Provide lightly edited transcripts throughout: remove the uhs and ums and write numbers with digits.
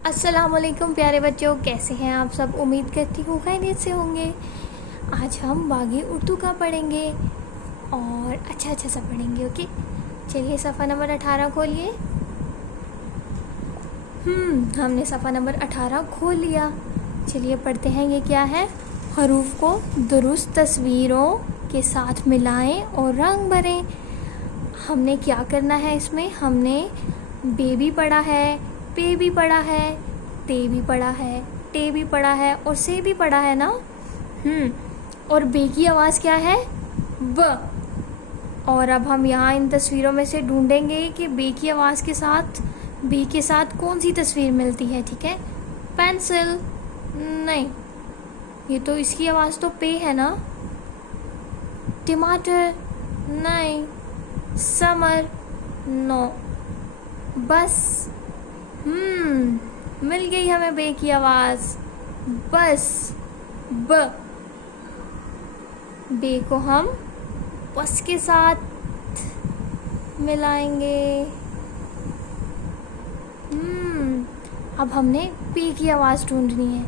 अस्सलामुअलैकुम प्यारे बच्चों, कैसे हैं आप सब। उम्मीद करती हूँ खैरियत से होंगे। आज हम बागी उर्दू का पढ़ेंगे और अच्छा सा पढ़ेंगे। ओके, चलिए सफ़ा नंबर 18 खोलिए। हमने सफ़ा नंबर 18 खोल लिया। चलिए पढ़ते हैं। ये क्या है? हरूफ को दुरुस्त तस्वीरों के साथ मिलाएं और रंग भरें। हमने क्या करना है इसमें? हमने बे भी पढ़ा है, पे भी पढ़ा है, ते भी पढ़ा है, टे भी पढ़ा है और से भी पढ़ा है ना। और बे की आवाज़ क्या है? ब। और अब हम यहाँ इन तस्वीरों में से ढूंढेंगे कि बे की आवाज़ के साथ बे के साथ कौन सी तस्वीर मिलती है। ठीक है, पेंसिल नहीं, ये तो इसकी आवाज़ तो पे है ना। टमाटर नहीं, समर नो। बस मिल गई हमें बे की आवाज़, बस। ब। बे को हम बस के साथ मिलाएंगे। अब हमने पे की आवाज़ ढूंढनी है।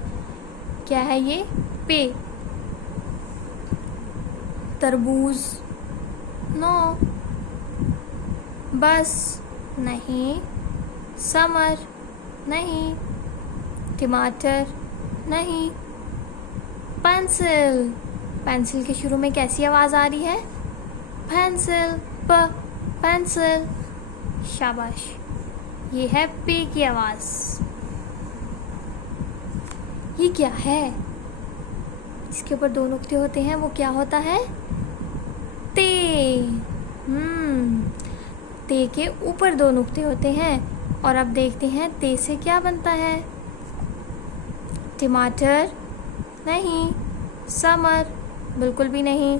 क्या है ये? पे। तरबूज नो, बस नहीं, समर नहीं, टमाटर नहीं, पेंसिल। पेंसिल के शुरू में कैसी आवाज़ आ रही है? पेंसिल, प, पेंसिल। शाबाश, ये है पे की आवाज़। ये क्या है? इसके ऊपर दो नुक्ते होते हैं, वो क्या होता है? ते। ते के ऊपर दो नुक्ते होते हैं। और अब देखते हैं ते से क्या बनता है। टमाटर नहीं, समर बिल्कुल भी नहीं,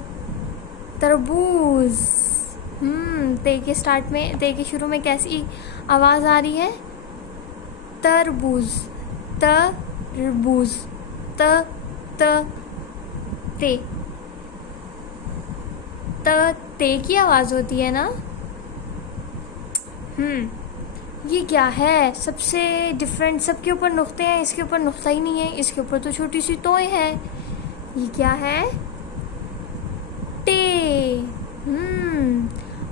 तरबूज। ते के शुरू में कैसी आवाज़ आ रही है? तरबूज, तरबूज, त ते। ते की आवाज़ होती है ना। ये क्या है? सबसे डिफरेंट, सबके ऊपर नुक्ते हैं, इसके ऊपर नुक्ता ही नहीं है, इसके ऊपर तो छोटी सी तोय है। ये क्या है? टे।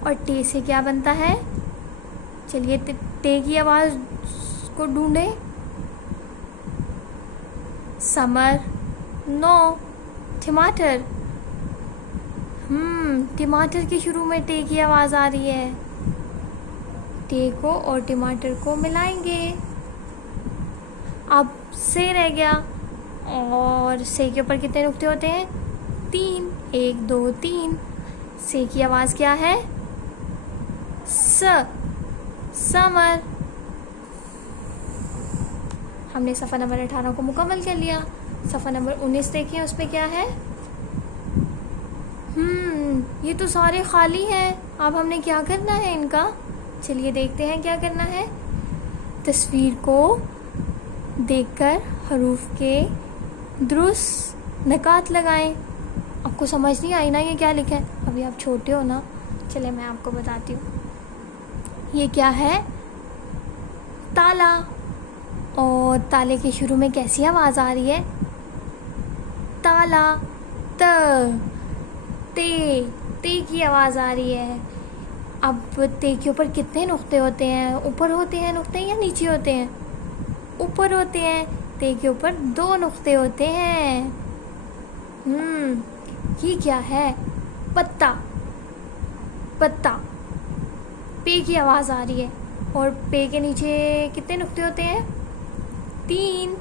और टे से क्या बनता है? चलिए टे की आवाज़ को ढूंढे। समर नो, टमाटर। टमाटर के शुरू में टे की आवाज़ आ रही है। टे को और टमाटर को मिलाएंगे। अब से रह गया। और से के ऊपर कितने नुक्ते होते हैं? 3, 1 2 3। से की आवाज़ क्या है? स, समर। हमने सफ़ा नंबर 18 को मुकम्मल कर लिया। सफ़ा नंबर 19 देखिए, उसमें क्या है? ये तो सारे खाली हैं। अब हमने क्या करना है इनका? चलिए देखते हैं क्या करना है। तस्वीर को देखकर हरूफ के दुरुस्त निकात लगाएं। आपको समझ नहीं आई ना ये क्या लिखा है? अभी आप छोटे हो ना। चलिए मैं आपको बताती हूँ। ये क्या है? ताला। और ताले के शुरू में कैसी आवाज़ आ रही है? ताला, ते की आवाज़ आ रही है। अब ते के ऊपर कितने नुक्ते होते हैं? ऊपर होते हैं नुक्ते या नीचे होते हैं? ऊपर होते हैं। ते के ऊपर 2 नुक्ते होते हैं। ये क्या है? पत्ता, पत्ता। पे की आवाज़ आ रही है। और पे के नीचे कितने नुक्ते होते हैं? 3।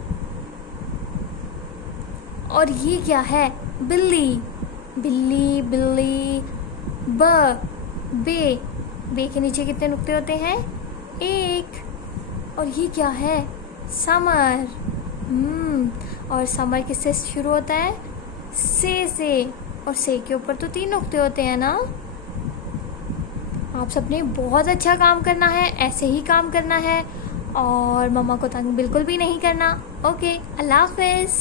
और ये क्या है? बिल्ली, बिल्ली, बिल्ली। बे के नीचे कितने नुक्ते होते हैं? 1। और ये क्या है? समर। और समर किससे शुरू होता है? से। और से के ऊपर तो 3 नुक्ते होते हैं ना। आप सबने बहुत अच्छा काम करना है, ऐसे ही काम करना है और मम्मा को तंग बिल्कुल भी नहीं करना। ओके, अल्लाह हाफ़िज़।